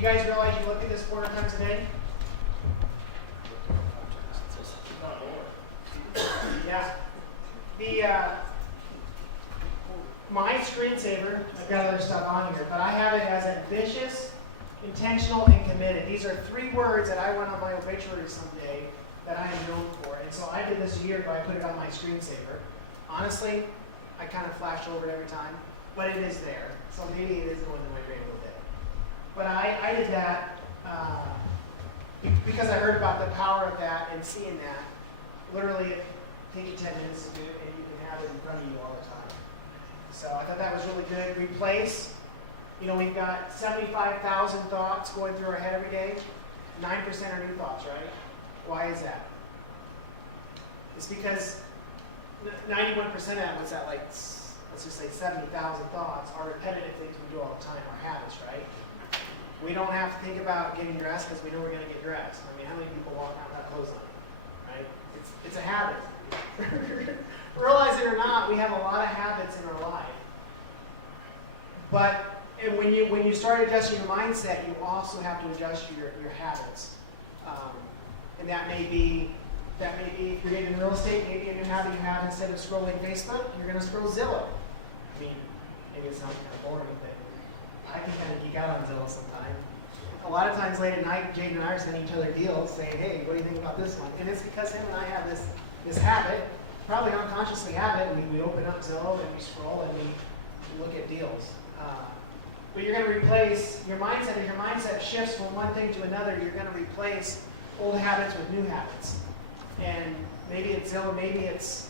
you guys realize you look at this 400 times a day? Yeah. My screensaver, I've got other stuff on here, but I have it as ambitious, intentional, and committed. These are 3 words that I want on my obituary someday that I am known for. And so I did this a year ago. I put it on my screensaver. Honestly, I kind of flash over it every time, but it is there. So maybe it is going to my grave a little bit. But I did that because I heard about the power of that and seeing that. Literally, take you 10 minutes to do it, and you can have it in front of you all the time. So I thought that was really good. Replace. You know, we've got 75,000 thoughts going through our head every day. 9% are new thoughts, right? Why is that? It's because 91% of that, what's that, like, let's just say 70,000 thoughts are repetitive things we do all the time, our habits, right? We don't have to think about getting dressed because we know we're going to get dressed. I mean, how many people walk around without clothes on, right? It's a habit. Realize it or not, we have a lot of habits in our life. But when you start adjusting your mindset, you also have to adjust your habits. And that may be if you're getting in real estate, maybe a new habit you have, instead of scrolling Facebook, you're going to scroll Zillow. I mean, maybe it sounds kind of boring, but I can kind of geek out on Zillow sometimes. A lot of times late at night, Jaden and I are sending each other deals saying, hey, what do you think about this one? And it's because him and I have this habit, probably unconsciously have it, and we open up Zillow and we scroll and we look at deals. But you're going to replace your mindset. As your mindset shifts from one thing to another, you're going to replace old habits with new habits. And maybe it's Zillow, maybe it's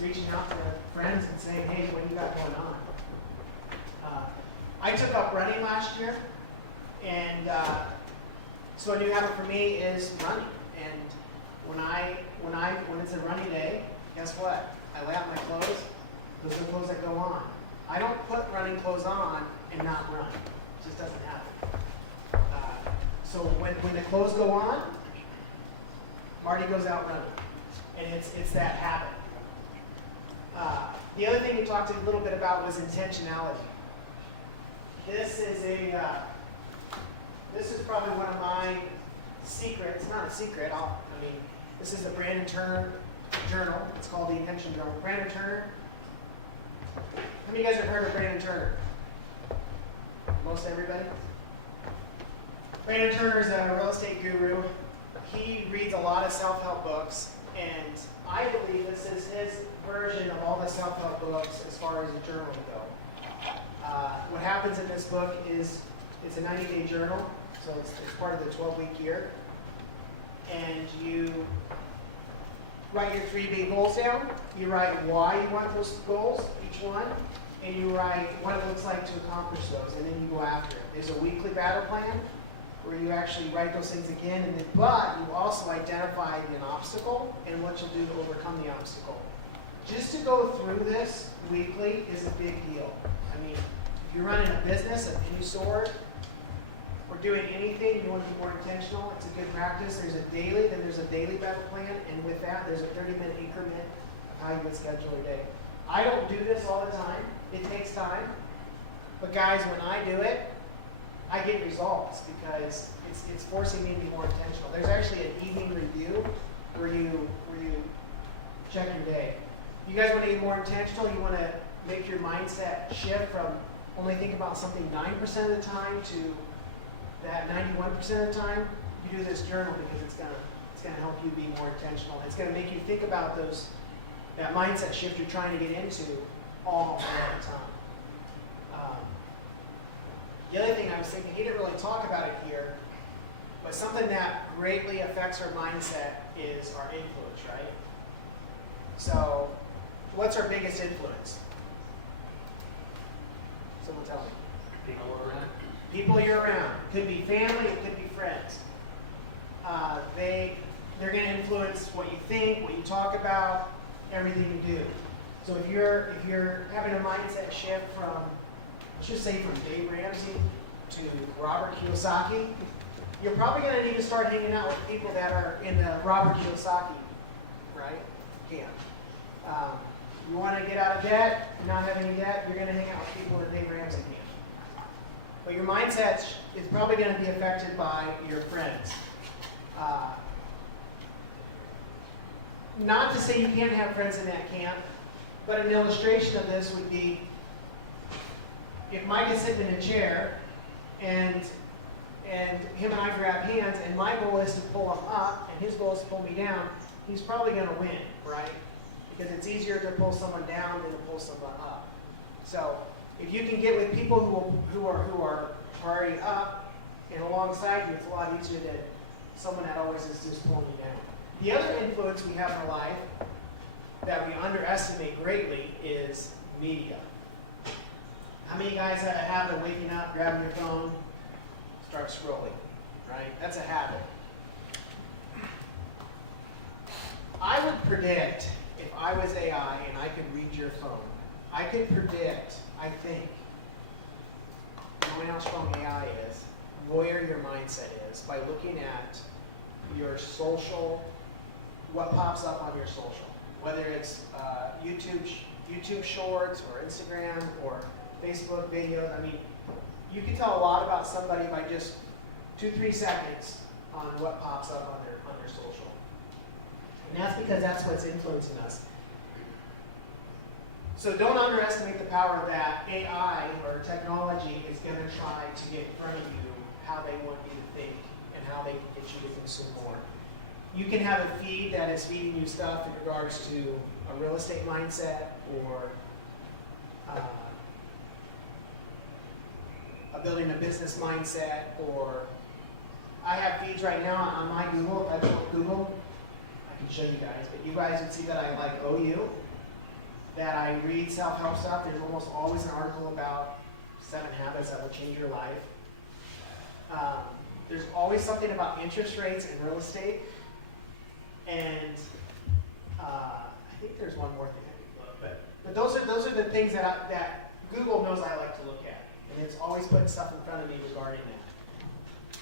reaching out to friends and saying, hey, what do you got going on? I took up running last year, and so a new habit for me is running. And when it's a runny day, guess what? I lay out my clothes. Those are the clothes that go on. I don't put running clothes on and not run. It just doesn't happen. So when the clothes go on, Marty goes out running, and it's that habit. The other thing we talked a little bit about was intentionality. This is probably one of my secrets. Not a secret. This is the Brandon Turner journal. It's called the Intention Journal. Brandon Turner. How many of you guys have heard of Brandon Turner? Most everybody? Brandon Turner is a real estate guru. He reads a lot of self-help books, and I believe this is his version of all the self-help books as far as a journal go. What happens in this book is it's a 90-day journal, so it's part of the 12-week year, and you write your 3 big goals down. You write why you want those goals, each one, and you write what it looks like to accomplish those, and then you go after it. There's a weekly battle plan where you actually write those things again, but you also identify an obstacle and what you'll do to overcome the obstacle. Just to go through this weekly is a big deal. I mean, if you're running a business of any sort, or doing anything, you want to be more intentional, it's a good practice. There's a daily battle plan, and with that, there's a 30-minute increment of how you would schedule your day. I don't do this all the time. It takes time. But guys, when I do it, I get results because it's forcing me to be more intentional. There's actually an evening review where you check your day. You guys want to get more intentional? You want to make your mindset shift from only think about something 9% of the time to that 91% of the time? You do this journal because it's gonna help you be more intentional. It's gonna make you think about that mindset shift you're trying to get into all the time. The other thing I was thinking, he didn't really talk about it here, but something that greatly affects our mindset is our influence, right? So, what's our biggest influence? Someone tell me. People you're around. It could be family, it could be friends. They're going to influence what you think, what you talk about, everything you do. So if you're having a mindset shift from, let's just say from Dave Ramsey to Robert Kiyosaki, you're probably going to need to start hanging out with people that are in the Robert Kiyosaki, right, camp. You want to get out of debt, not have any debt, you're going to hang out with people in the Dave Ramsey camp. But your mindset is probably going to be affected by your friends. Not to say you can't have friends in that camp, but an illustration of this would be if Mike is sitting in a chair and him and I grab hands and my goal is to pull him up and his goal is to pull me down, he's probably going to win, right? Because it's easier to pull someone down than to pull someone up. So if you can get with people who are already up and alongside you, it's a lot easier than someone that always is just pulling you down. The other influence we have in our life that we underestimate greatly is media. How many guys have a habit of waking up, grabbing your phone, start scrolling, right? That's a habit. I would predict, if I was AI and I could read your phone, I could predict, I think, knowing how strong AI is, where your mindset is by looking at your social, what pops up on your social, whether it's YouTube Shorts or Instagram or Facebook videos. I mean, you can tell a lot about somebody by just 2-3 seconds on what pops up on their social. And that's because that's what's influencing us. So don't underestimate the power that AI or technology is going to try to get in front of you, how they want you to think, and how they can get you to consume more. You can have a feed that is feeding you stuff in regards to a real estate mindset or building a business mindset, or I have feeds right now on my Google. If I go to Google, I can show you guys, but you guys would see that I like OU, that I read self-help stuff. There's almost always an article about 7 habits that will change your life. There's always something about interest rates and real estate. And I think there's one more thing I could look, but those are the things that Google knows I like to look at, and it's always putting stuff in front of me regarding that.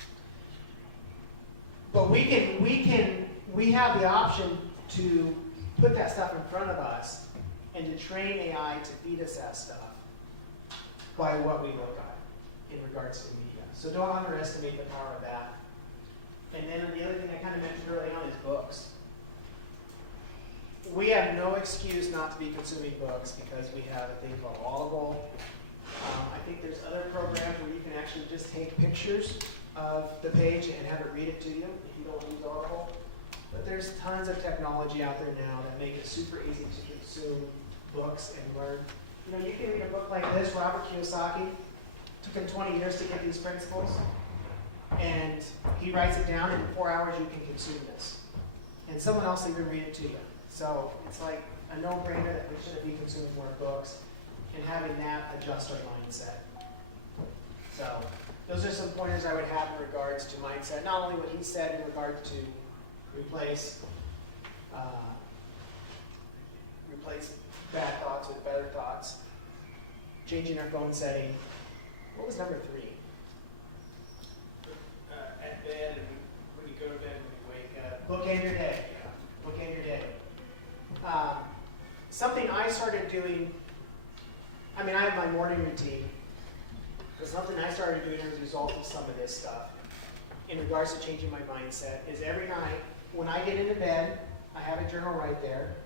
But we have the option to put that stuff in front of us and to train AI to feed us that stuff by what we look at in regards to media. So don't underestimate the power of that. And then the other thing I kind of mentioned early on is books. We have no excuse not to be consuming books because we have a thing called Audible. I think there's other programs where you can actually just take pictures of the page and have it read it to you if you don't use Audible. But there's tons of technology out there now that make it super easy to consume books and learn. You know, you can read a book like this, Robert Kiyosaki. Took him 20 years to get these principles. And he writes it down, and in 4 hours you can consume this. And someone else even read it to you. So it's like a no-brainer that we shouldn't be consuming more books and having that adjust our mindset. So those are some pointers I would have in regards to mindset. Not only what he said in regard to replace bad thoughts with better thoughts, changing our phone setting. What was number 3? At bed, and when you go to bed, when you wake up. Bookend your day. Yeah. Bookend your day. Something I started doing, I mean, I have my morning routine, but something I started doing as a result of some of this stuff in regards to changing my mindset is every night when I get into bed, I have a journal right there.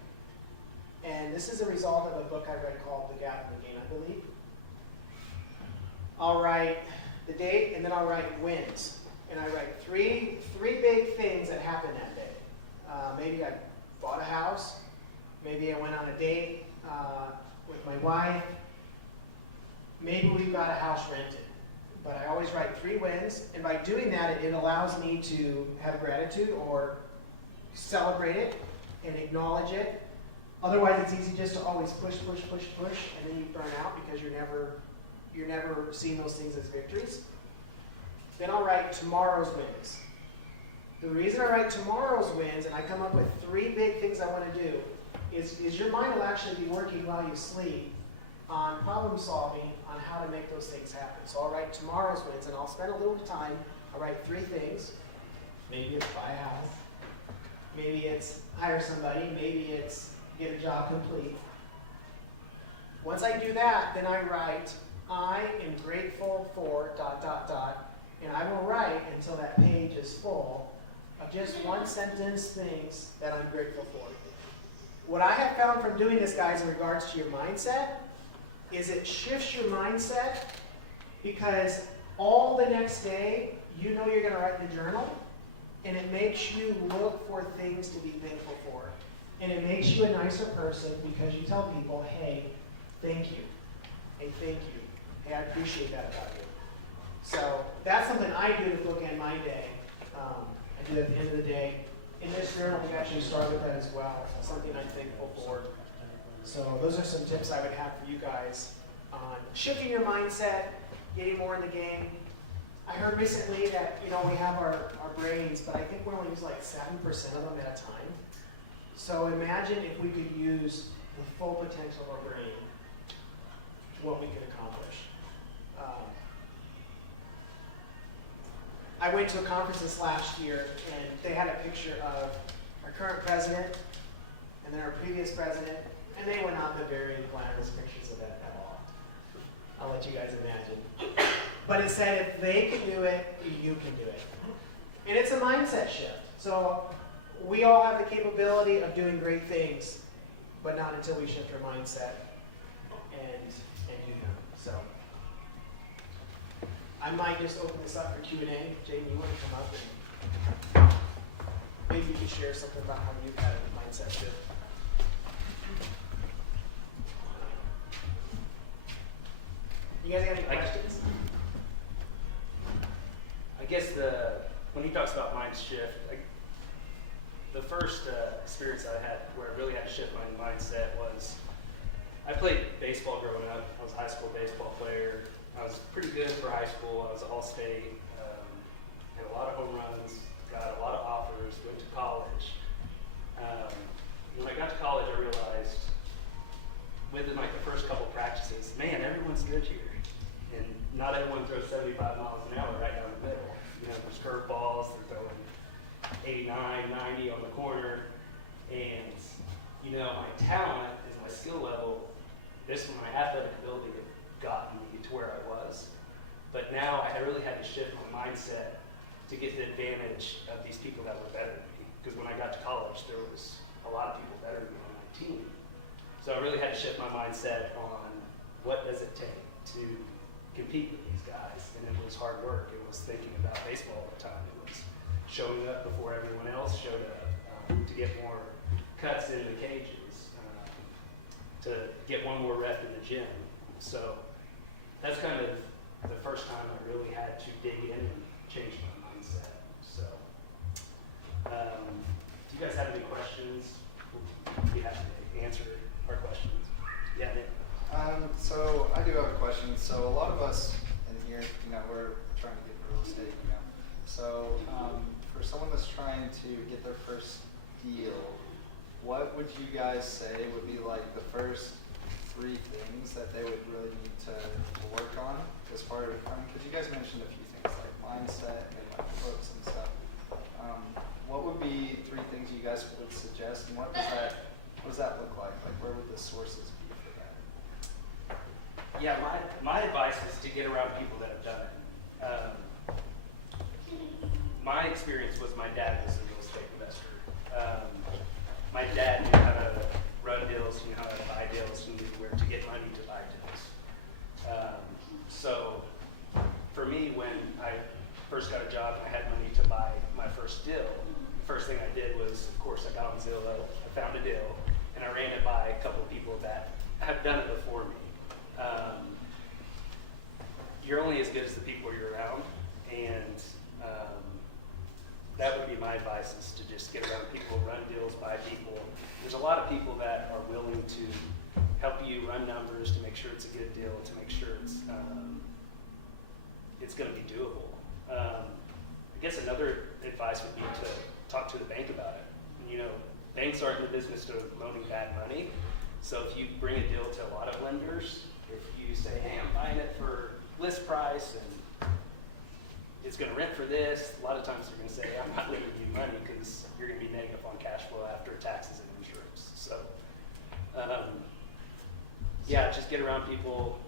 And this is a result of a book I read called The Gap in the Gain, I believe. I'll write the date, and then I'll write wins. And I write three big things that happened that day. Maybe I bought a house. Maybe I went on a date with my wife. Maybe we got a house rented. But I always write 3 wins. And by doing that, it allows me to have gratitude or celebrate it and acknowledge it. Otherwise, it's easy just to always push, and then you burn out because you're never seeing those things as victories. Then I'll write tomorrow's wins. The reason I write tomorrow's wins and I come up with 3 big things I want to do is your mind will actually be working while you sleep on problem solving on how to make those things happen. So I'll write tomorrow's wins and I'll spend a little time. I'll write 3 things. Maybe it's buy a house. Maybe it's hire somebody. Maybe it's get a job complete. Once I do that, then I write I am grateful for ... and I will write until that page is full of just one sentence things that I'm grateful for. What I have found from doing this, guys, in regards to your mindset, is it shifts your mindset because all the next day, you know you're going to write in the journal, and it makes you look for things to be thankful for. And it makes you a nicer person because you tell people, hey, thank you. Hey, thank you. Hey, I appreciate that about you. So that's something I do to bookend my day. I do it at the end of the day. In this journal, we actually start with that as well. Something I'm thankful for. So those are some tips I would have for you guys on shifting your mindset, getting more in the game. I heard recently that, we have our brains, but I think we only use like 7% of them at a time. So imagine if we could use the full potential of our brain, what we could accomplish. I went to a conference this last year, and they had a picture of our current president and then our previous president, and they were not the very glamorous pictures of that at all. I'll let you guys imagine. But it said if they can do it, you can do it. And it's a mindset shift. So we all have the capability of doing great things, but not until we shift our mindset and do them. So I might just open this up for Q&A. Jaden, you want to come up and maybe you can share something about how you've had a mindset shift. You guys got any questions? I guess when he talks about mind shift, the first experience I had where I really had to shift my mindset was I played baseball growing up. I was a high school baseball player. I was pretty good for high school. I was all-state, had a lot of home runs, got a lot of offers, went to college. When I got to college, I realized within like the first couple practices, man, everyone's good here. And not everyone throws 75 miles an hour right down the middle. There's curveballs, they're throwing 89, 90 on the corner. And, my talent and my skill level, my athletic ability had gotten me to where I was. But now I really had to shift my mindset to get the advantage of these people that were better than me. Because when I got to college, there was a lot of people better than me on my team. So I really had to shift my mindset on what does it take to compete with these guys. And it was hard work. It was thinking about baseball all the time. It was showing up before everyone else showed up to get more cuts in the cages, to get one more rep in the gym. So that's kind of the first time I really had to dig in and change my mindset. So do you guys have any questions? We'll be happy to answer our questions. Yeah, Nick. So I do have a question. So a lot of us in here, we're trying to get real estate, So for someone that's trying to get their first deal, what would you guys say would be like the first 3 things that they would really need to work on as far as, because you guys mentioned a few things like mindset and like books and stuff. What would be 3 things you guys would suggest, and what does that look like? Like, where would the sources be for that? Yeah, my advice is to get around people that have done it. My experience was my dad was a real estate investor. My dad knew how to run deals, he knew how to buy deals, he knew where to get money to buy deals. So for me, when I first got a job and I had money to buy my first deal, the first thing I did was, of course, I got on Zillow, I found a deal, and I ran it by a couple of people that have done it before me. You're only as good as the people you're around, and that would be my advice, is to just get around people, run deals by people. There's a lot of people that are willing to help you run numbers to make sure it's a good deal, to make sure it's going to be doable. I guess another advice would be to talk to the bank about it. Banks aren't in the business of loaning bad money. So if you bring a deal to a lot of lenders, if you say, hey, I'm buying it for list price and it's going to rent for this, a lot of times they're going to say, I'm not lending you money because you're going to be negative on cash flow after taxes and insurance. So, yeah, just get around people,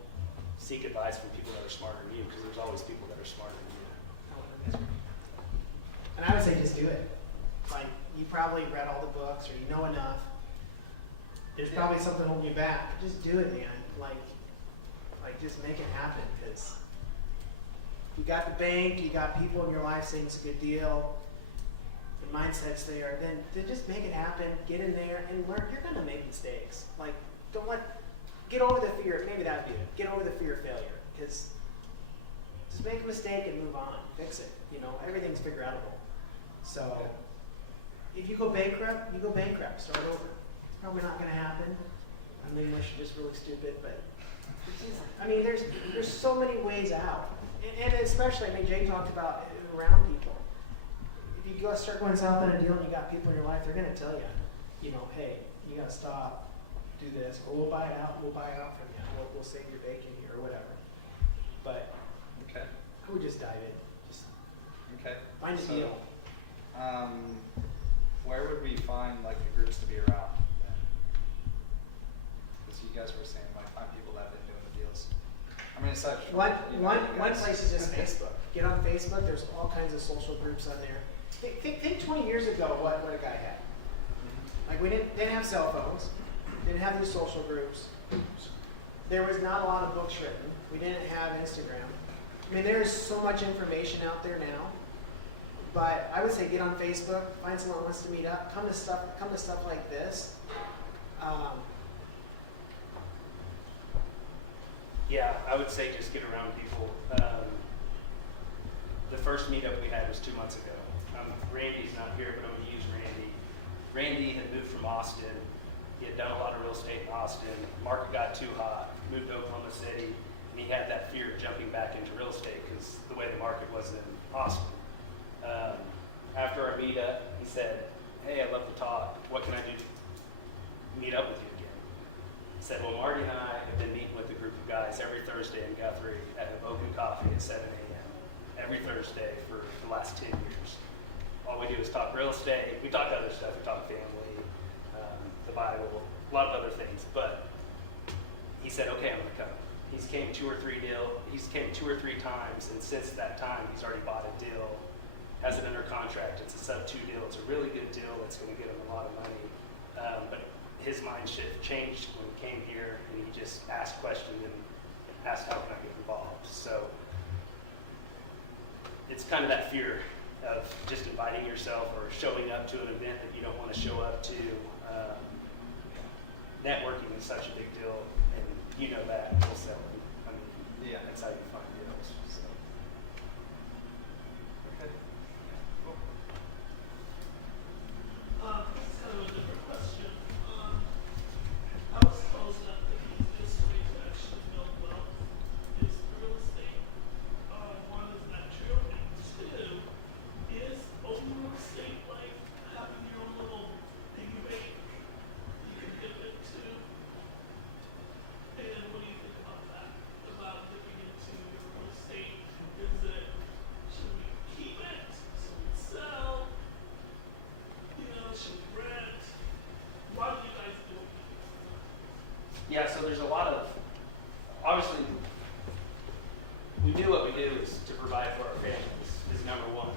seek advice from people that are smarter than you, because there's always people that are smarter than you. And I would say just do it. Like, you probably read all the books, or you know enough. There's probably something holding you back. Just do it, man. Like just make it happen, because you got the bank, you got people in your life saying it's a good deal, the mindset's there, then just make it happen, get in there and learn. You're gonna make mistakes. Like, get over the fear, maybe that'd be it. Get over the fear of failure, because just make a mistake and move on, fix it. You know, everything's figure outable. So if you go bankrupt, start over. It's probably not gonna happen. I'm English, just really stupid, but I mean, there's so many ways out, and especially, I mean, Jay talked about around people. If you start going south on a deal and you got people in your life, they're going to tell you, you know, hey, you got to stop, do this, or we'll buy it out from you, we'll save your bacon here, or whatever. But Okay. I would just dive in, just Okay. find a deal. Where would we find like the groups to be around? Because you guys were saying like find people that have been doing the deals. I mean, aside from One place is just Facebook. Get on Facebook. There's all kinds of social groups on there. Think 20 years ago what a guy had. Like, we didn't have cell phones, didn't have these social groups. There was not a lot of books written. We didn't have Instagram. I mean, there's so much information out there now. But I would say get on Facebook, find someone who wants to meet up, come to stuff like this. Yeah, I would say just get around people. The first meetup we had was 2 months ago. Randy's not here, but I'm going to use Randy. Randy had moved from Austin. He had done a lot of real estate in Austin. Market got too hot, moved to Oklahoma City, and he had that fear of jumping back into real estate because the way the market was in Austin. After our meetup, he said, hey, I'd love to talk. What can I do to meet up with you again? He said, well, Marty and I have been meeting with a group of guys every Thursday in Guthrie at an open coffee at 7 a.m. every Thursday for the last 10 years. All we do is talk real estate. We talk other stuff. We talk family, the Bible, a lot of other things. But he said, okay, I'm going to come. He's came two or three times, and since that time, he's already bought a deal, has it under contract. It's a sub-2 deal. It's a really good deal that's going to get him a lot of money. But his mind shift changed when he came here, and he just asked questions and asked, how can I get involved? So it's kind of that fear of just inviting yourself or showing up to an event that you don't want to show up to. Networking is such a big deal, and you know that, wholesaling. I mean, Yeah. that's how you find deals. So. Okay. Cool. This is kind of a different question. I was told that the easiest way to actually build wealth is real estate. One, is that true? And two, is open real estate like having your own little piggy bank you can dip into? And what do you think about that? About dipping into your real estate? Should we keep it? Should we sell? Should we rent? Why do you guys do it? Yeah, so there's a lot of, obviously, we do what we do is to provide for our families, is number one.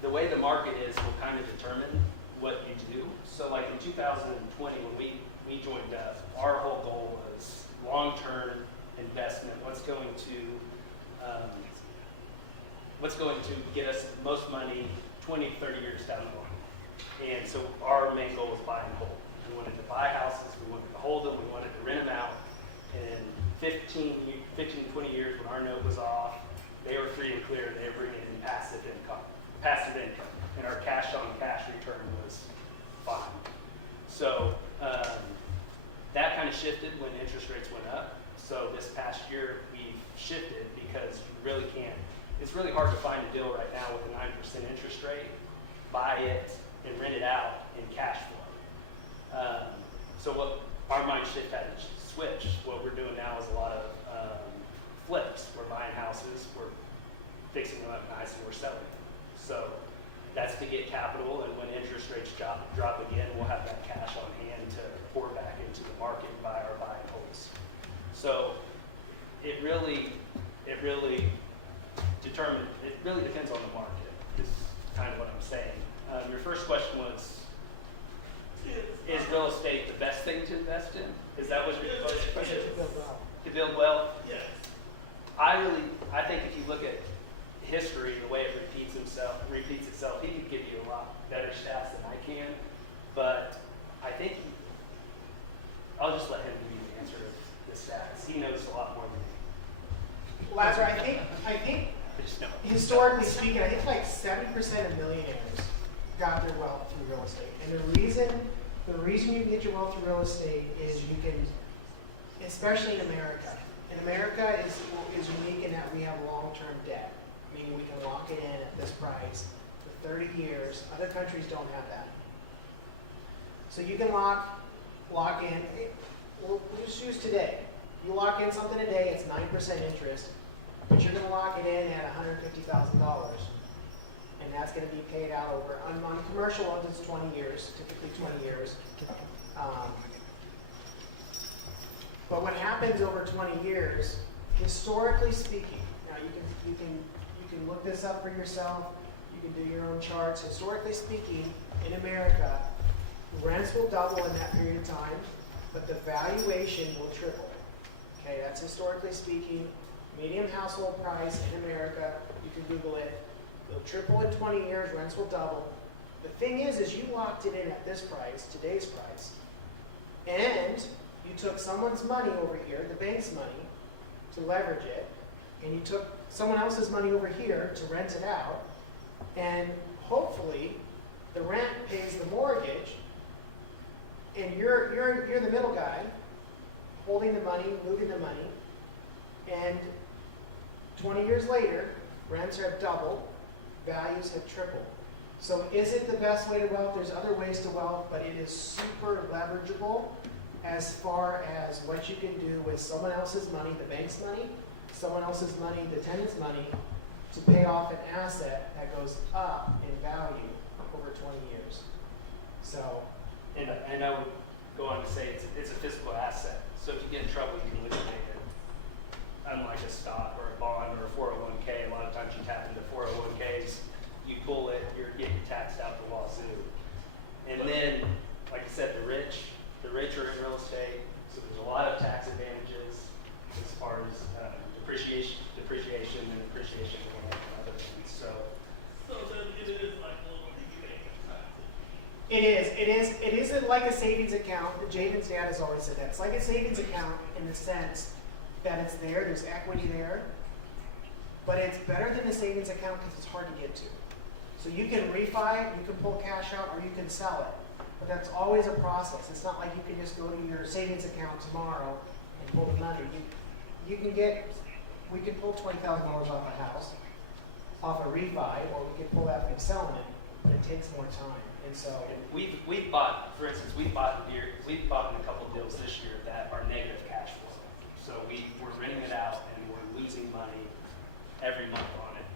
The way the market is will kind of determine what you do. So like in 2020, when we joined up, our whole goal was long-term investment. What's going to get us the most money 20, 30 years down the line. And so our main goal was buy and hold. We wanted to buy houses, we wanted to hold them, we wanted to rent them out. And in 15, 20 years when our note was off, they were free and clear, they were bringing in passive income. And our cash on cash return was fine. So that kind of shifted when interest rates went up. So this past year we've shifted because you really can't. It's really hard to find a deal right now with a 9% interest rate, buy it and rent it out in cash flow. So what our mind shift had to switch. What we're doing now is a lot of flips. We're buying houses, we're fixing them up nice, and we're selling them. So that's to get capital, and when interest rates drop again, we'll have that cash on hand to pour back into the market and buy our buy and holds. So it really depends on the market, is kind of what I'm saying. Your first question was, is real estate the best thing to invest in? Is that what your question is? To build wealth? Yes. I think if you look at history, the way it repeats itself, he could give you a lot better stats than I can. But I think I'll just let him give you the answer of the stats. He knows a lot more than me. Lazar, I think I just know. historically speaking, I think like 70% of millionaires got their wealth through real estate. And the reason you can get your wealth through real estate is you can, especially in America. And America is unique in that we have long-term debt, meaning we can lock it in at this price for 30 years. Other countries don't have that. So you can lock in. We'll just use today. You lock in something today, it's 9% interest, but you're going to lock it in at $150,000. And that's going to be paid out over, on commercial loans, it's 20 years, typically 20 years. But what happens over 20 years, historically speaking, now you can look this up for yourself, you can do your own charts. Historically speaking, in America, rents will double in that period of time, but the valuation will triple. Okay, that's historically speaking. Median household price in America, you can Google it. It'll triple in 20 years, rents will double. The thing is you locked it in at this price, today's price, and you took someone's money over here, the bank's money, to leverage it, and you took someone else's money over here to rent it out, and hopefully the rent pays the mortgage, and you're the middle guy, holding the money, moving the money, and 20 years later, rents have doubled, values have tripled. So is it the best way to wealth? There's other ways to wealth, but it is super leverageable as far as what you can do with someone else's money, the bank's money, someone else's money, the tenant's money, to pay off an asset that goes up in value over 20 years. So, And I would go on to say it's a physical asset. So if you get in trouble, you can liquidate it. Unlike a stock or a bond or a 401k, a lot of times you tap into 401ks, you pull it, you're getting taxed out the wazoo. And then, like I said, the rich are in real estate, so there's a lot of tax advantages as far as depreciation and appreciation and other things. So then it is like a little piggy bank type thing. it is like a savings account. Jaden's dad has always said that. It's like a savings account in the sense that it's there's equity there, but it's better than a savings account because it's hard to get to. So you can refi, you can pull cash out, or you can sell it. But that's always a process. It's not like you can just go to your savings account tomorrow and pull the money. We can pull $20,000 off a house, off a refi, or we can pull that from selling it, but it takes more time. And so we've bought, for instance, we've bought in a couple of deals this year that are negative cash flow. So we're renting it out and we're losing money every month on it.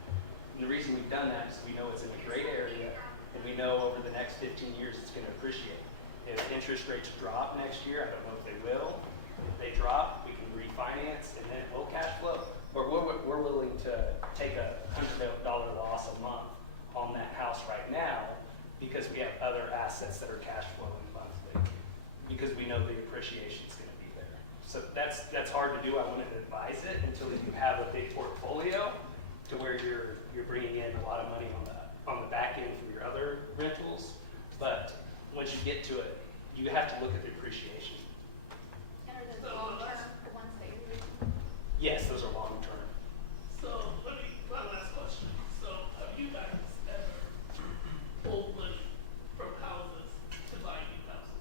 And the reason we've done that is we know it's in a great area, and we know over the next 15 years it's going to appreciate. If interest rates drop next year, I don't know if they will. If they drop, we can refinance and then full cash flow. Or we're willing to take a $100 loss a month on that house right now because we have other assets that are cash flowing monthly because we know the appreciation is going to be there. So that's hard to do. I wouldn't advise it until you have a big portfolio to where you're bringing in a lot of money on the back end from your other rentals. But once you get to it, you have to look at the appreciation. And are those long-term, the ones that you're using? Yes, those are long term. So my last question. So have you guys ever pulled money from houses to buy new houses?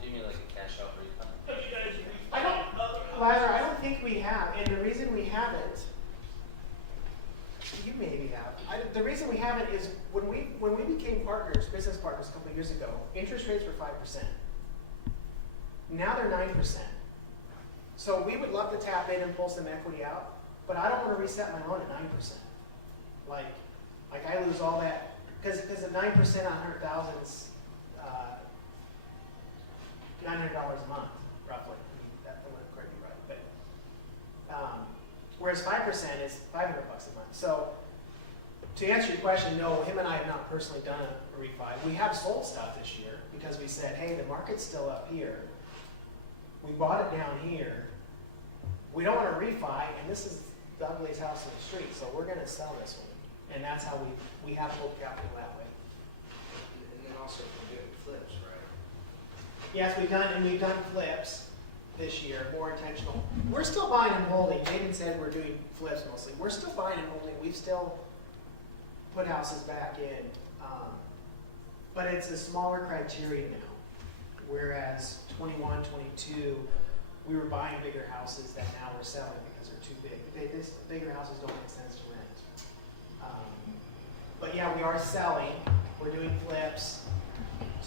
Do you mean like a cash out refund? Have you guys I don't, refinanced other houses? Lazar, I don't think we have. And the reason we haven't, you maybe have. The reason we haven't is when we became partners, business partners a couple of years ago, interest rates were 5%. Now they're 9%. So we would love to tap in and pull some equity out, but I don't want to reset my loan at 9%. Like I lose all that because at 9% on 100,000, $900 a month, roughly. That wouldn't quite be right, but whereas 5% is $500 a month. So to answer your question, no, him and I have not personally done a refi. We have sold stuff this year because we said, hey, the market's still up here. We bought it down here. We don't want to refi, and this is the ugliest house in the street, so we're going to sell this one. And that's how we have pulled capital that way. And then also from doing flips, right? Yes, we've done flips this year, more intentional. We're still buying and holding. Jaden said we're doing flips mostly. We're still buying and holding. We've still put houses back in, but it's a smaller criteria now. Whereas 21, 22, we were buying bigger houses that now we're selling because they're too big. Bigger houses don't make sense to rent. But yeah, we are selling. We're doing flips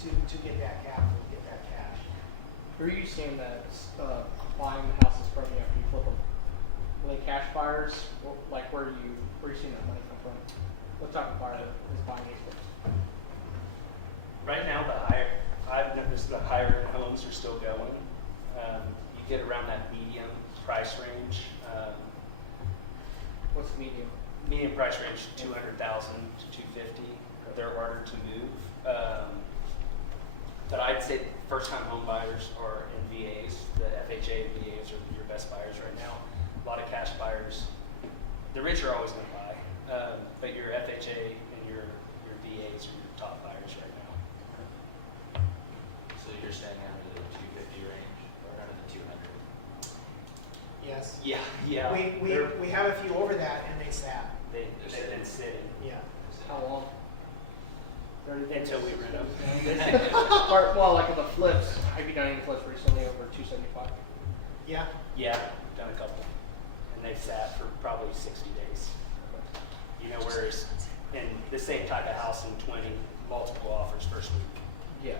to get that capital, get that cash. Where are you seeing that buying the houses from you after you flip them? Are they cash buyers? Like where are you seeing that money come from? What type of buyer is buying these things? Right now, I've noticed the higher end homes are still going. You get around that medium price range. What's the medium? Median price range 200,000 to 250. They're harder to move. But I'd say first-time home buyers are in VAs. The FHA VAs are your best buyers right now. A lot of cash buyers. The rich are always going to buy, but your FHA and your VAs are your top buyers right now. So you're staying under the 250 range or under the 200? Yes. Yeah. We have a few over that, and they sat. They've been sitting Yeah. How long? 30 days? until we rent them. Well, like with the flips, have you done any flips recently over 275? Yeah. Yeah, done a couple, and they've sat for probably 60 days. You know, whereas in the same type of house in 20, multiple offers first week. Yeah.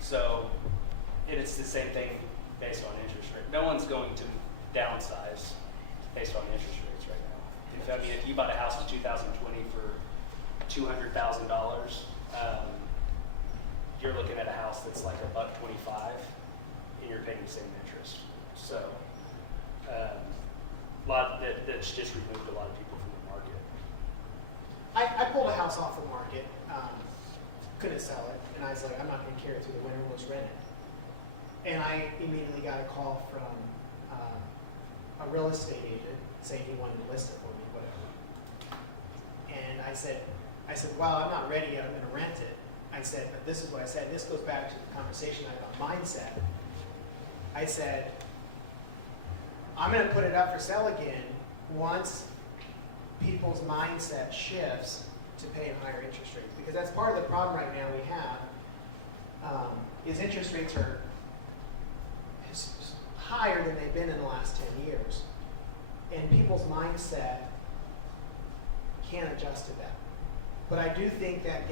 So it's the same thing based on interest rate. No one's going to downsize based on interest rates right now. If you bought a house in 2020 for $200,000, you're looking at a house that's like $125, and you're paying the same interest. So that's just removed a lot of people from the market. I pulled a house off the market, couldn't sell it, and I was like, I'm not going to carry it through the winter, we'll just rent it. And I immediately got a call from a real estate agent saying he wanted to list it for me, whatever. And I said, well, I'm not ready yet, I'm going to rent it. I said, but this is what I said. This goes back to the conversation I had on mindset. I said, I'm going to put it up for sale again once people's mindset shifts to paying higher interest rates. Because that's part of the problem right now we have, is interest rates are higher than they've been in the last 10 years. And people's mindset can't adjust to that. But I do think that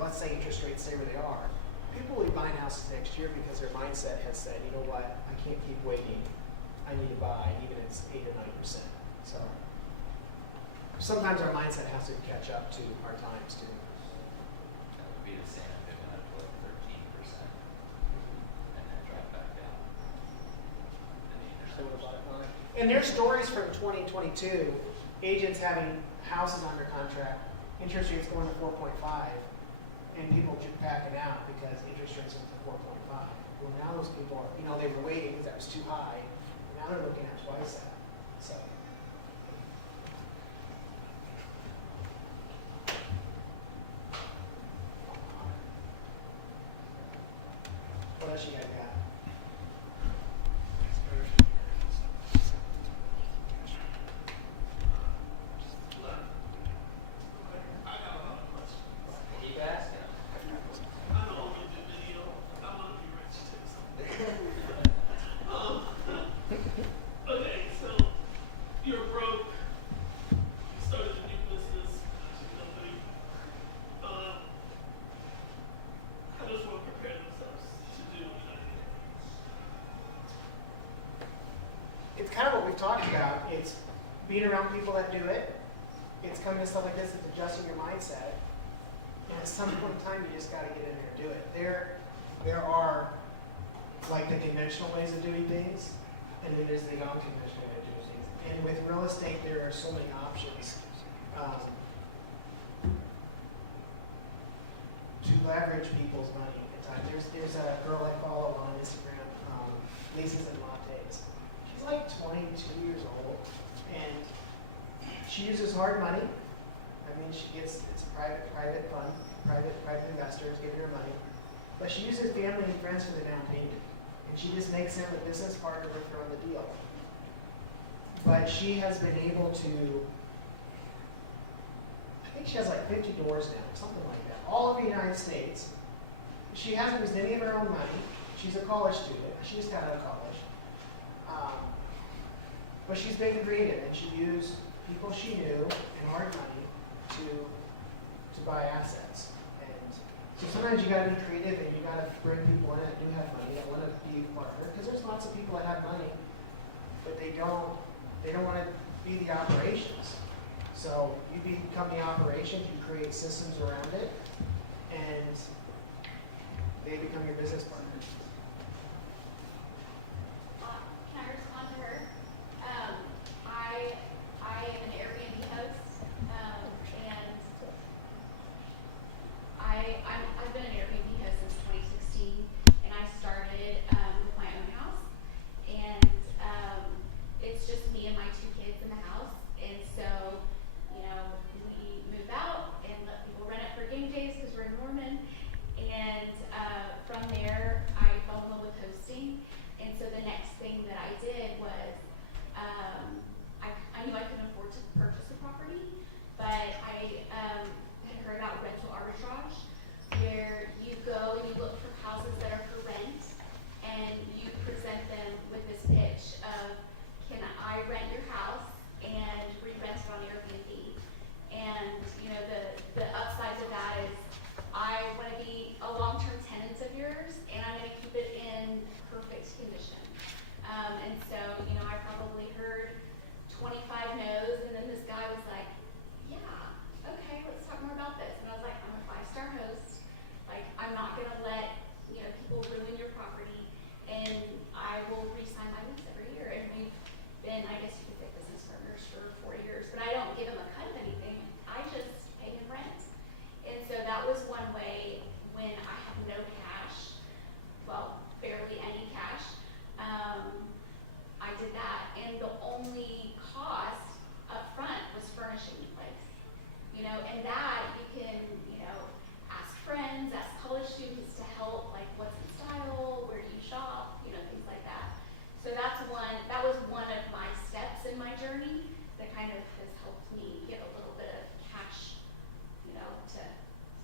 let's say interest rates stay where they are, people will be buying houses next year because their mindset has said, you know what, I can't keep waiting. I need to buy, even if it's 8 or 9%. So sometimes our mindset has to catch up to our times too. That would be the same if it went up to like 13% and then drop back down. So what about it? And there's stories from 2022, agents having houses under contract, interest rates going to 4.5, and people just packing out because interest rates went to 4.5. Well, now those people are, they were waiting because that was too high, and now they're looking at twice that. So. What else you guys got? Keep asking. I don't want to do video. I want to be rich too. Okay, so you're broke. You started a new business company. How does one prepare themselves to do what I do? It's kind of what we've talked about. It's being around people that do it. It's coming to stuff like this. It's adjusting your mindset. And at some point in time, you just got to get in there and do it. There are like the conventional ways of doing things, and then there's the non-conventional way of doing things. And with real estate, there are so many options to leverage people's money at times. There's a girl I follow on Instagram, Lisa's and Lattes. She's like 22 years old, and she uses hard money. I mean, it's a private fund, private investors giving her money. But she uses family and friends for the down payment. And she just makes them a business partner with her on the deal. But she has been able to, I think she has like 50 doors now, something like that, all over the United States. She hasn't used any of her own money. She's a college student. She just got out of college. But she's been creative, and she used people she knew and hard money to buy assets. And so sometimes you got to be creative, and you got to bring people in that do have money that want to be a partner. Because there's lots of people that have money, but they don't want to be the operations. So you become the operations, you create systems around it, and they become your business partners. Can I respond to her? I am an Airbnb host, and I've been an Airbnb host since 2016, and I started with my own house, and it's just me and my 2 kids in the house, and so, you know, we move out and let people rent it for game days because we're in Norman, and from there I fell in love with hosting, and so the next thing that I did was I knew I couldn't afford to purchase a property, but I had heard about rental arbitrage, where you go and you look for houses that are for rent, and you present them with this pitch of, can I rent your house and re-rent it on Airbnb? And you know, the upside to that is I want to be a long-term tenant of yours, and I'm going to keep it in perfect condition. And so, you know, I probably heard 25 no's, and then this guy was like, yeah, okay, let's talk more about this. And I was like, I'm a 5-star host. Like, I'm not going to let, you know, people ruin your property, and I will re-sign my lease every year. And we've been, I guess you could say, business partners for 4 years, but I don't give him a cut of anything. I just pay him rent. And so that was one way when I had no cash, well, barely any cash, I did that. And the only cost up front was furnishing the place. You know, and that you can, you know, ask friends, ask college students to help, like what's in style, where do you shop, you know, things like that. So that was one of my steps in my journey that kind of has helped me get a little bit of cash, you know, to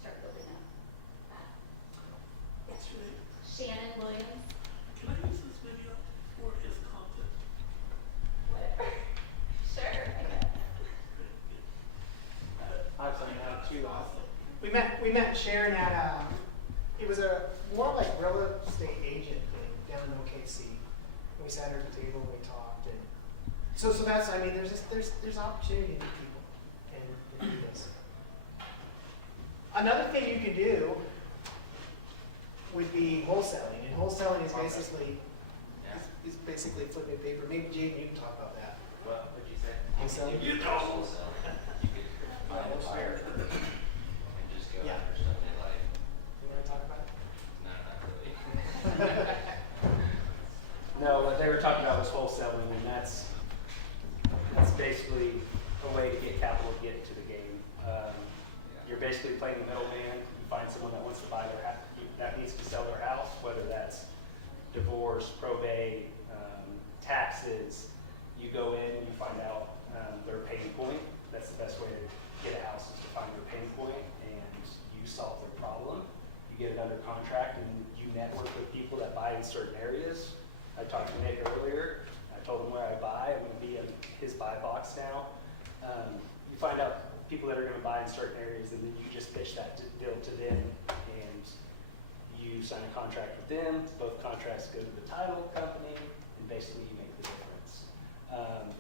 start building up that. What's your name? Shannon Williams. Can I use this video for his content? Whatever. Sure. I have something to add too. We met Sharon at it was a more like real estate agent thing down in OKC. We sat her at the table and we talked, and so that's, I mean, there's opportunity to meet people and do this. Another thing you could do would be wholesaling, and wholesaling is basically is basically flipping paper. Maybe Jaden, you can talk about that. What would you say? Wholesaling. You could wholesale. You could find a buyer and just go Yeah. after stuff they like. You want to talk about it? No, not really. No, what they were talking about was wholesaling, and that's basically a way to get capital to get into the game. You're basically playing the middleman. You find someone that wants to buy their house, that needs to sell their house, whether that's divorce, probate, taxes. You go in, you find out their pain point. That's the best way to get a house, is to find their pain point, and you solve their problem. You get it under contract, and you network with people that buy in certain areas. I talked to Nick earlier. I told him where I buy. I'm going to be in his buy box now. You find out people that are going to buy in certain areas, and then you just pitch that deal to them, and you sign a contract with them. Both contracts go to the title company, and basically you make the difference.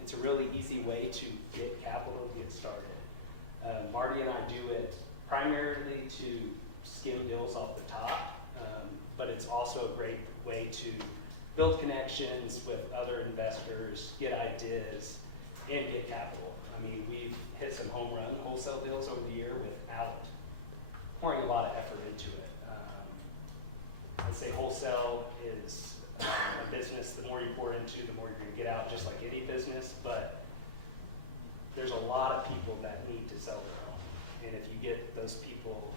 It's a really easy way to get capital to get started. Marty and I do it primarily to skim deals off the top, but it's also a great way to build connections with other investors, get ideas, and get capital. I mean, we've hit some home run wholesale deals over the year without pouring a lot of effort into it. I'd say wholesale is a business, the more you pour into, the more you're going to get out, just like any business, but there's a lot of people that need to sell their home. And if you get those people,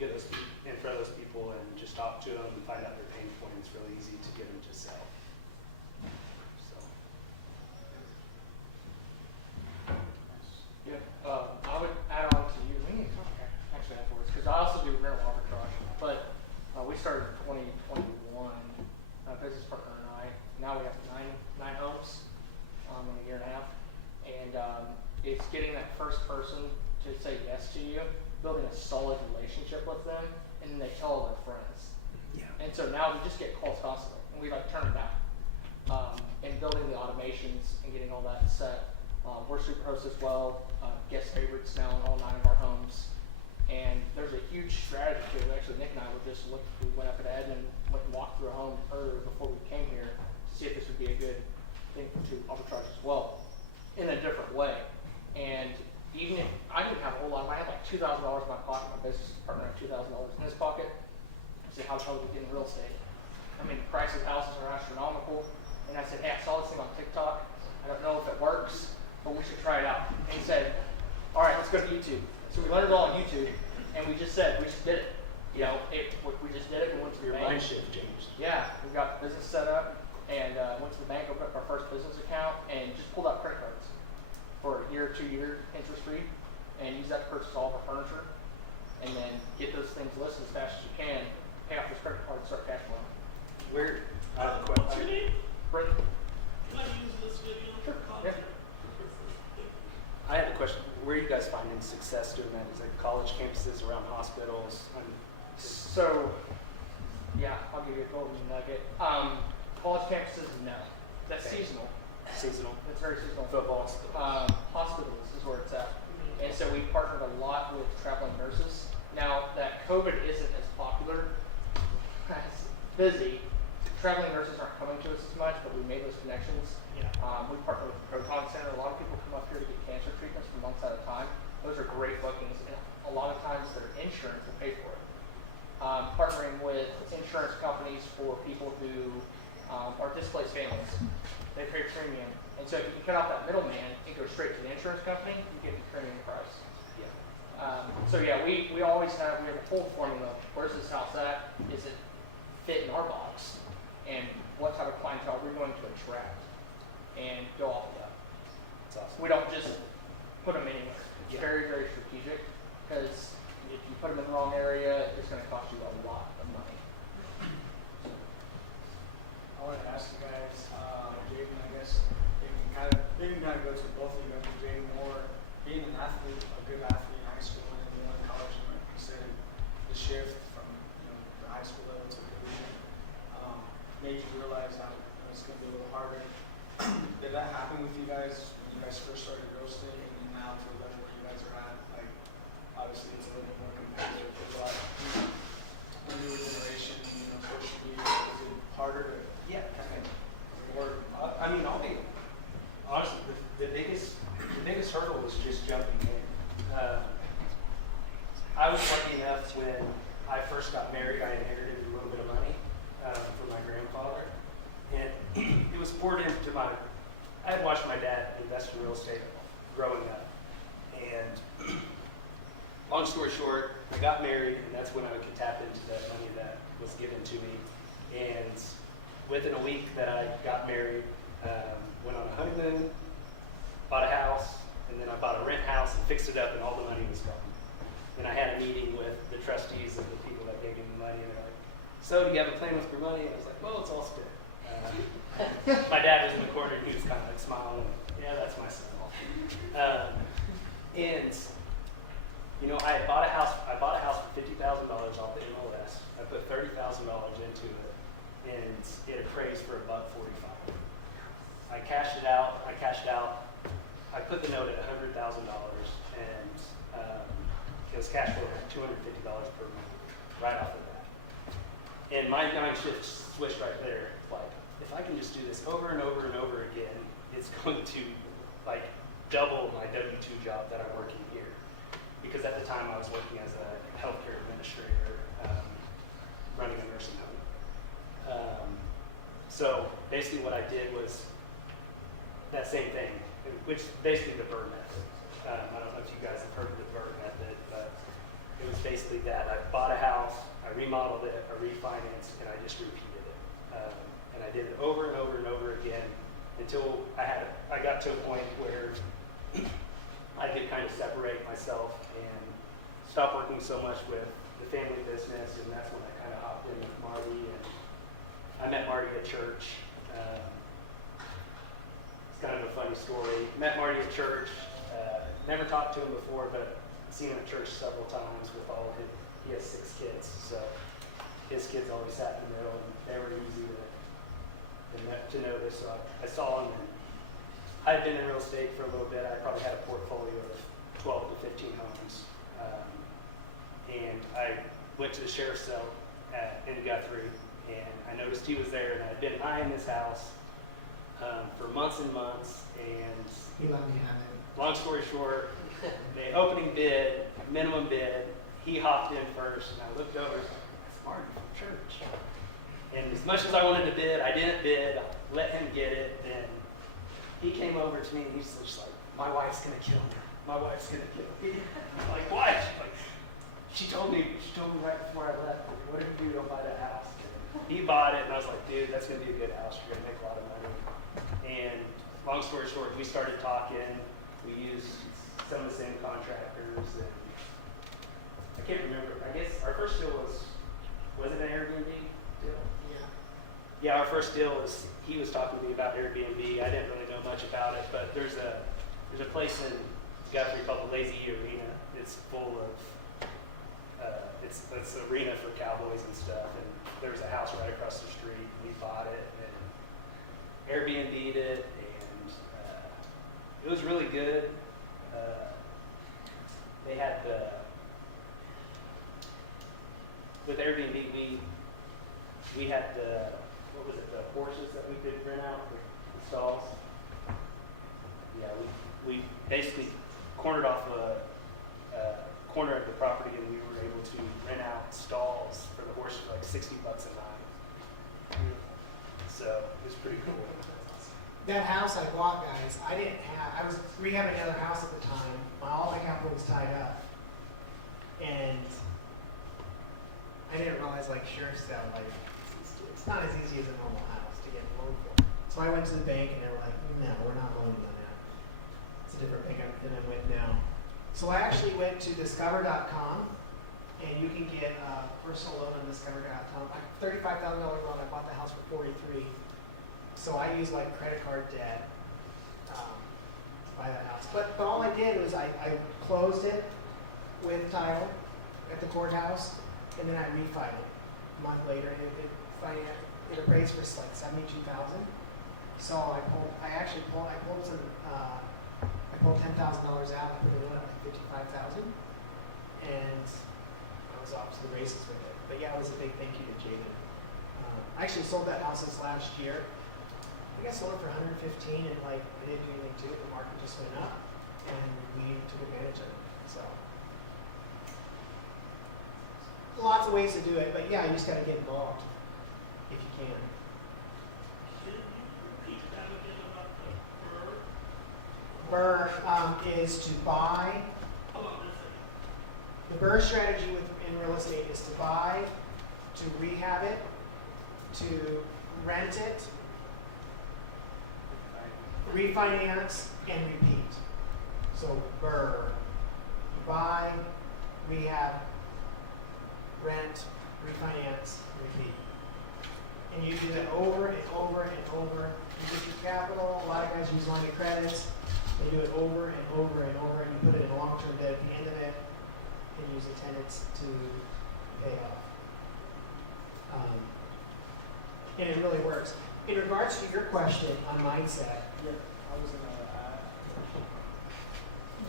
in front of those people and just talk to them and find out their pain point, it's really easy to get them to sell. So. Yeah, I would add on to you. We need to talk actually afterwards because I also do rental arbitrage. But we started in 2021, business partner and I. Now we have nine homes in a year and a half, and it's getting that first person to say yes to you, building a solid relationship with them, and then they tell all their friends. Yeah. And so now we just get calls constantly, and we like turn it down. And building the automations and getting all that set. We're Superhost as well, guest favorites now in all 9 of our homes. And there's a huge strategy to it. Actually, Nick and I we went up at Ed and went and walked through a home earlier before we came here to see if this would be a good thing to arbitrage as well, in a different way. And even if I didn't have a whole lot, I had like $2,000 in my pocket, my business partner had $2,000 in his pocket. I said, how would we get in real estate? I mean, the price of houses are astronomical. And I said, hey, I saw this thing on TikTok. I don't know if it works, but we should try it out. And he said, all right, let's go to YouTube. So we learned it all on YouTube, and we just did it. You know, we just did it. We went to the Your bank. mind shift changed. Yeah, we got the business set up, and went to the bank, opened up our first business account, and just pulled out credit cards for a year, 2 year interest free, and use that to purchase all of our furniture, and then get those things listed as fast as you can, pay off those credit cards, start cash flowing. Where, What's your name? Brittany? Can I use this video for Yeah. content? I had a question. Where are you guys finding success doing that? Is it college campuses around hospitals? So, yeah, I'll give you a golden nugget. College campuses, no. That's Okay. seasonal. Seasonal It's very seasonal. football. Hospitals is where it's at. And so we partnered a lot with traveling nurses. Now that COVID isn't as popular, as busy, traveling nurses aren't coming to us as much, but we made those connections. Yeah. We partner with the Proton Center. A lot of people come up here to get cancer treatments for months at a time. Those are great bookings, and a lot of times their insurance will pay for it. Partnering with insurance companies for people who are displaced families. They pay premium. And so if you can cut out that middleman and go straight to the insurance company, you get the premium price. Yeah. So yeah, we always have a whole formula. Where's this house at? Is it fit in our box? And what type of clientele we're going to attract, and go off of that. That's awesome. We don't just put them anywhere. It's Yeah. very, very strategic, because if you put them in the wrong area, it's going to cost you a lot of money. I want to ask you guys, Jaden, I guess, you can kind of go to both of you, but Jaden, more being an athlete, a good athlete in high school and then in college, and like you said, the shift from the high school level to the collegiate, made you realize that it's going to be a little harder. Did that happen with you guys when you guys first started real estate, and then now to the level where you guys are at? Like, obviously, it's a little bit more competitive. There's a lot of newer generation, social media. Is it harder to Yeah. kind of work? I mean, I'll be honest. The biggest hurdle was just jumping in. I was lucky enough when I first got married. I inherited a little bit of money from my grandfather, and it was poured into my. I had watched my dad invest in real estate growing up, and long story short, I got married, and that's when I could tap into that money that was given to me. And within a week that I got married, went on a honeymoon, bought a house, and then I bought a rent house and fixed it up, and all the money was gone. Then I had a meeting with the trustees of the people that gave me the money, and they're like, "So, do you have a plan with your money?" And I was like, "Well, it's all spent." My dad was in the corner, and he was kind of like smiling. Yeah, that's my son. And I had bought a house. I bought a house for $50,000 off the MLS. I put $30,000 into it, and it appraised for $145. I cashed it out. I put the note at $100,000, and it was cash flow at $250 per month right off the bat. And my mind shift switched right there. Like, if I can just do this over and over and over again, it's going to like double my W-2 job that I'm working here. Because at the time I was working as a healthcare administrator, running a nursing home. So basically what I did was that same thing, which basically the BRRRR method. I don't know if you guys have heard of the BRRRR method, but it was basically that. I bought a house, I remodeled it, I refinanced, and I just repeated it. And I did it over and over and over again until I got to a point where I could kind of separate myself and stop working so much with the family business, and that's when I kind of hopped in with Marty, and I met Marty at church. It's kind of a funny story. Met Marty at church, never talked to him before, but seen him at church several times with all of his, he has 6 kids, so his kids always sat in the middle, and they were easy to notice. So I saw him, and I had been in real estate for a little bit. I probably had a portfolio of 12 to 15 homes. And I went to the sheriff's cell in Guthrie, and I noticed he was there, and I'd been eyeing this house for months and months, and He let me have it. long story short, the opening bid, minimum bid, he hopped in first, and I looked over, that's Marty from church. And as much as I wanted to bid, I didn't bid, let him get it, and he came over to me, and he's just like, my wife's gonna kill me. My wife's gonna kill me. I'm like, why? She's like, she told me right before I left, what if you don't buy that house? He bought it, and I was like, dude, that's gonna be a good house. You're gonna make a lot of money. And long story short, we started talking. We used some of the same contractors, and I can't remember. I guess our first deal was it an Airbnb deal? Yeah. Yeah, our first deal was, he was talking to me about Airbnb. I didn't really know much about it, but there's a place in Guthrie called the Lazy Arena. It's full of it's an arena for cowboys and stuff, and there was a house right across the street, and we bought it and Airbnb'd it, and it was really good. They had with Airbnb, we had the horses that we could rent out, the stalls. Yeah, we basically cornered off a corner of the property, and we were able to rent out stalls for the horses for like $60 a night. So it was pretty cool. That house I bought, guys, I was rehabbing another house at the time. All my capital was tied up. And I didn't realize, like, sheriff's sale, like, it's not as easy as a normal house to get a loan for. So I went to the bank, and they were like, no, we're not loaning on that. It's a different bank than I'm with now. So I actually went to discover.com, and you can get a personal loan on discover.com. $35,000 loan. I bought the house for $43,000. So I used like credit card debt to buy that house. But all I did was I closed it with title at the courthouse, and then I refied it a month later, and it appraised for like $72,000. So I pulled $10,000 out, I put it in at like $55,000, and I was off to the races with it. But yeah, it was a big thank you to Jaden. I actually sold that house this last year. I think I sold it for $115,000, and like I didn't do anything to it. The market just went up, and we took advantage of it. So lots of ways to do it, but yeah, you just got to get involved if you can. Can you repeat that again about the BRRRR is to buy. hold on a second. The BRRRR strategy in real estate is to buy, to rehab it, to rent it, refinance, and repeat. So BRRRR, buy, rehab, rent, refinance, repeat. And you do that over and over and over. You get your capital. A lot of guys use line of credits. They do it over and over and over, and you put it in long-term debt at the end of it, and use the tenants to pay off. And it really works. In regards to your question on mindset, Yeah, I was gonna add.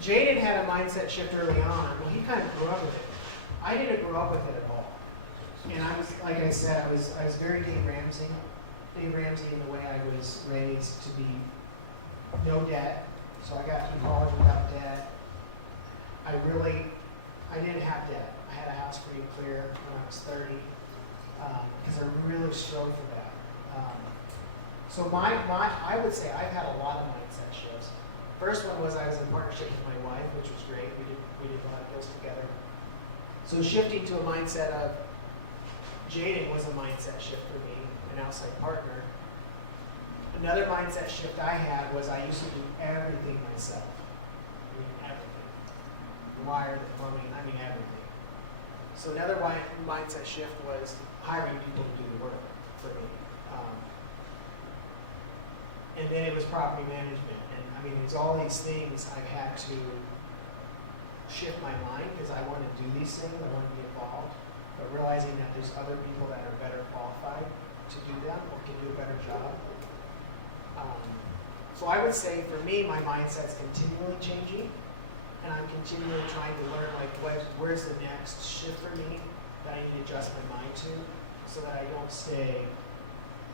Jaden had a mindset shift early on. Well, he kind of grew up with it. I didn't grow up with it at all. And I was, like I said, I was very Dave Ramsey in the way I was raised to be no debt. So I got through college without debt. I didn't have debt. I had a house free and clear when I was 30, because I really strove for that. So I would say I've had a lot of mindset shifts. First one was I was in partnership with my wife, which was great. We did a lot of deals together. So shifting to a mindset of Jaden was a mindset shift for me, an outside partner. Another mindset shift I had was I used to do everything myself. I mean, everything. The wire, the plumbing, I mean everything. So another mindset shift was hiring people to do the work for me. And then it was property management. And I mean, it's all these things I've had to shift my mind because I want to do these things, I want to be involved, but realizing that there's other people that are better qualified to do them or can do a better job. So I would say for me, my mindset's continually changing, and I'm continually trying to learn like where's the next shift for me that I need to adjust my mind to, so that I don't stay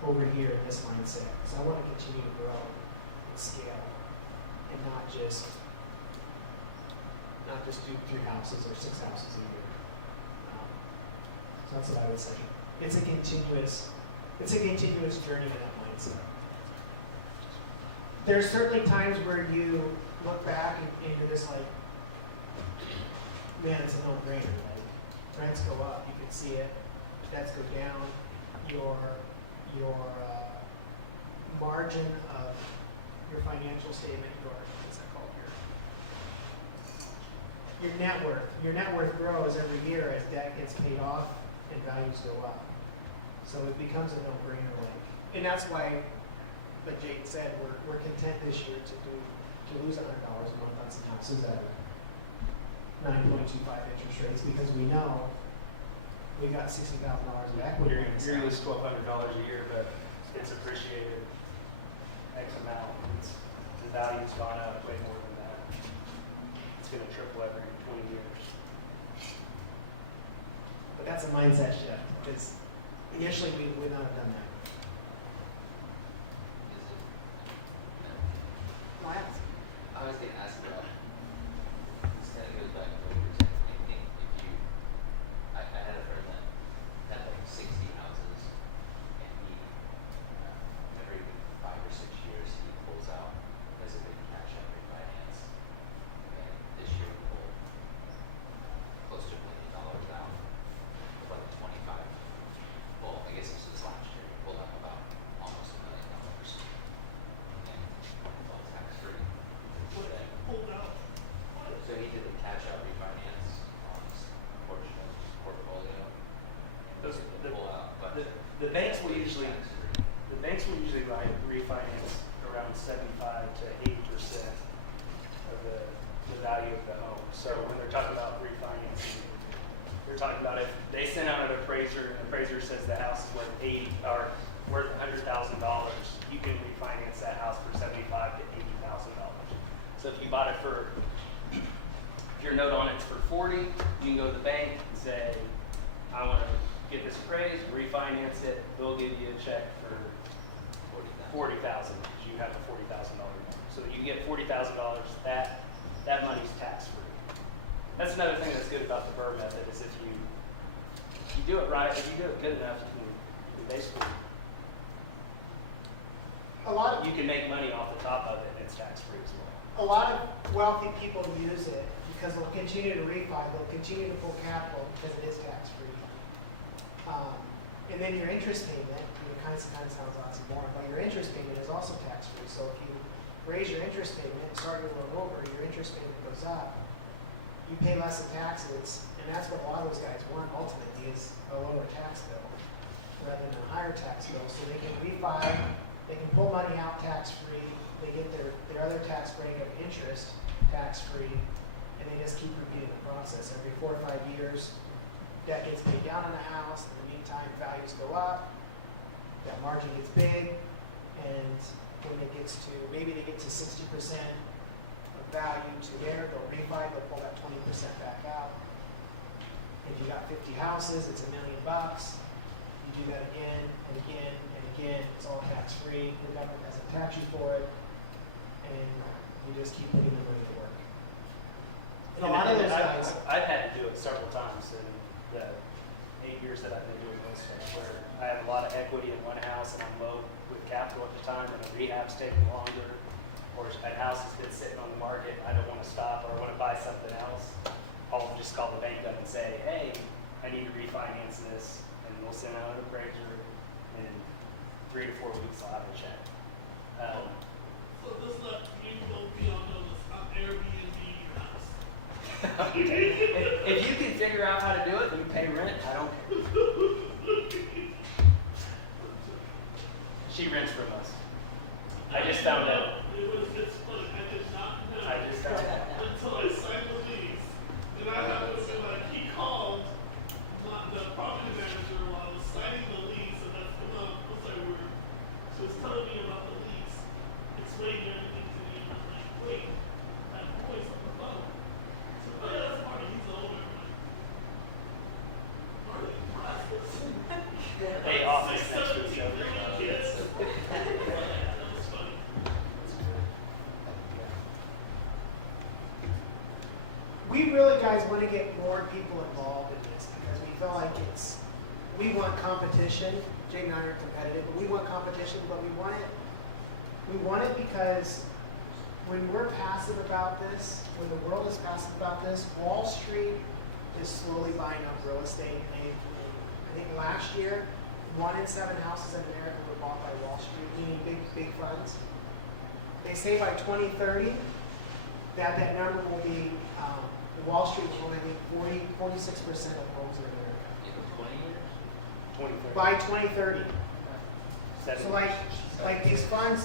over here in this mindset. Because I want to continue to grow and scale, and not just do 3 houses or 6 houses a year. So that's what I would say. It's a continuous journey to that mindset. There's certainly times where you look back and you're just like, man, it's a no-brainer. Like, rents go up, you can see it. Debts go down. Your margin of your financial statement, what's that called here? Your net worth grows every year as debt gets paid off and values go up. So it becomes a no-brainer. And that's why, like Jaden said, we're content this year to lose $100 a month on some houses at 9.25 interest rates, because we know we got $60,000 of equity. You're going to lose $1,200 a year, but it's appreciated X amount. The value's gone up way more than that. It's going to triple every 20 years. But that's a mindset shift, because initially we would not have done that. Is it? I was going to ask about, this kind of goes back to what you were saying. I think if you, I had a friend that had like 60 houses, and he, every 5 or 6 years, he pulls out, does a big cash out refinance, and this year he pulled close to $1 million out, like 25. Well, I guess this was last year, he pulled out about almost $1 million. And well, tax free. Pulled out. So he did a cash out refinance on his portion of his portfolio. Those- He did pull out, but The banks will usually tax-free. refinance around 75 to 80% of the value of the home. So when they're talking about refinancing, they're talking about if they send out an appraiser and the appraiser says the house is worth worth $100,000, you can refinance that house for $75,000 to $80,000. So if you bought it for, if your note on it's for 40, you can go to the bank and say, I want to get this appraised, refinance it. They'll give you a check for $40,000 because you have a $40,000 note. So you get $40,000. That money's tax free. That's another thing that's good about the Burr method is if you do it right, if you do it good enough, you can basically you can make money off the top of it, and it's tax free as well. A lot of wealthy people use it because they'll continue to refi, they'll continue to pull capital because it is tax free. And then your interest payment, kind of sounds oxymoron, but your interest payment is also tax free. So if you raise your interest payment and start your loan over, your interest payment goes up, you pay less in taxes, and that's what a lot of those guys want ultimately is a lower tax bill rather than a higher tax bill. So they can refi, they can pull money out tax free, they get their other tax break of interest tax free, and they just keep repeating the process. Every 4 or 5 years, debt gets paid down on the house. In the meantime, values go up, that margin gets big, and when it gets to, maybe they get to 60% of value to there, they'll refi, they'll pull that 20% back out. If you got 50 houses, it's $1 million. You do that again and again and again. It's all tax-free. The government doesn't tax you for it, and you just keep putting the money to work. And a lot of those guys. I've had to do it several times in the 8 years that I've been doing real estate, where I have a lot of equity in one house and I'm low with capital at the time, and the rehab's taking longer, or a house has been sitting on the market, I don't want to stop, or I want to buy something else. I'll just call the bank up and say, hey, I need to refinance this, and we'll send out an appraiser, and in 3 to 4 weeks I'll have a check. So this not mean you'll be on Airbnb house. If you can figure out how to do it, then pay rent. I don't care. She rents from us. I just found out. It's funny, I did not know. I just found out. Until I signed the lease. Then I happened to be like, he called the property manager while I was signing the lease, and that's when once I were, she was telling me about the lease, explaining everything to me, and I'm like, wait, that voice on the phone. So, oh yeah, that's Marty, he's older. I'm like, Marty, process? They office next to each other. Kids. That was funny. We really, guys, want to get more people involved in this because we feel like we want competition. Jaden and I are competitive, but we want competition, but we want it because when we're passive about this, when the world is passive about this, Wall Street is slowly buying up real estate. And I think last year, 1 in 7 houses in America were bought by Wall Street, meaning big funds. They say by 2030 that number will be, Wall Street will only be 46% of homes in America. In 20 years? 2030. By 2030. So 70. like these funds,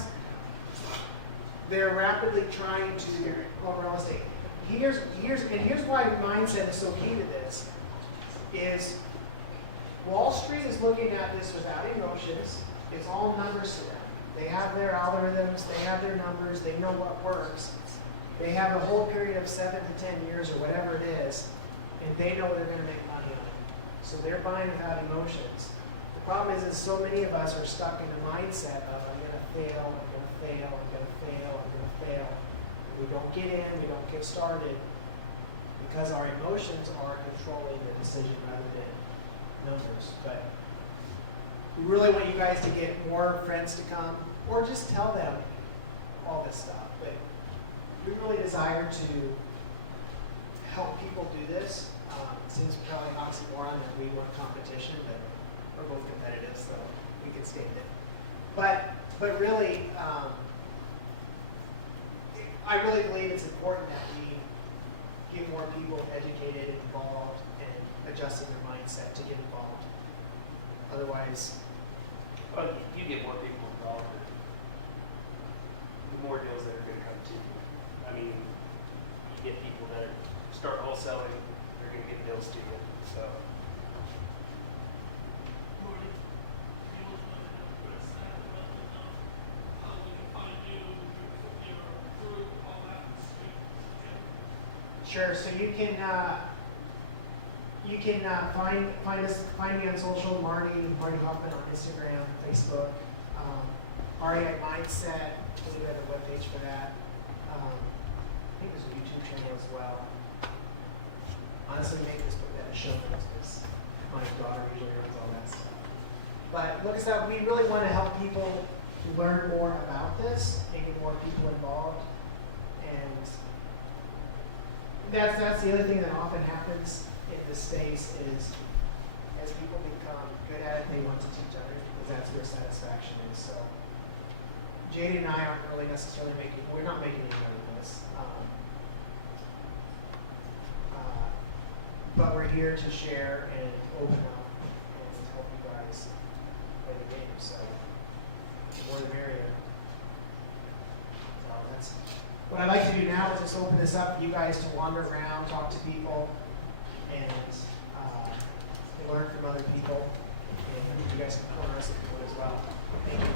they're rapidly trying to own real estate. Here's why mindset is so key to this, is Wall Street is looking at this without emotions. It's all numbers to them. They have their algorithms, they have their numbers, they know what works. They have a whole period of 7 to 10 years or whatever it is, and they know they're going to make money on it. So they're buying without emotions. The problem is so many of us are stuck in the mindset of I'm going to fail, I'm going to fail, I'm going to fail, I'm going to fail. And we don't get in, we don't get started because our emotions are controlling the decision rather than numbers. But we really want you guys to get more friends to come, or just tell them all this stuff. But we really desire to help people do this. It seems probably an oxymoron that we want competition, but we're both competitive, so we can stand it. But really, I really believe it's important that we get more people educated and involved and adjusting their mindset to get involved. Otherwise, Well, you get more people involved, the more deals that are going to come to you. I mean, you get people that start wholesaling, they're going to get deals to you. So, Marty, you want to have Chris add about how we can find you, your group, all that street. sure. So you can find me on social. Marty Hofmann on Instagram, Facebook. REI MindXet. I believe we have a webpage for that. I think there's a YouTube channel as well. Honestly, maybe just put that in show notes because my daughter usually runs all that stuff. But look us up. We really want to help people learn more about this and get more people involved. And that's the other thing that often happens in this space is as people become good at it, they want to teach others because that's where satisfaction is. So Jaden and I aren't really necessarily we're not making any money from this. But we're here to share and open up and help you guys play the game. So the more the merrier. So that's what I'd like to do now is just open this up for you guys to wander around, talk to people, and learn from other people. And you guys can corner us if you would as well. Thank you.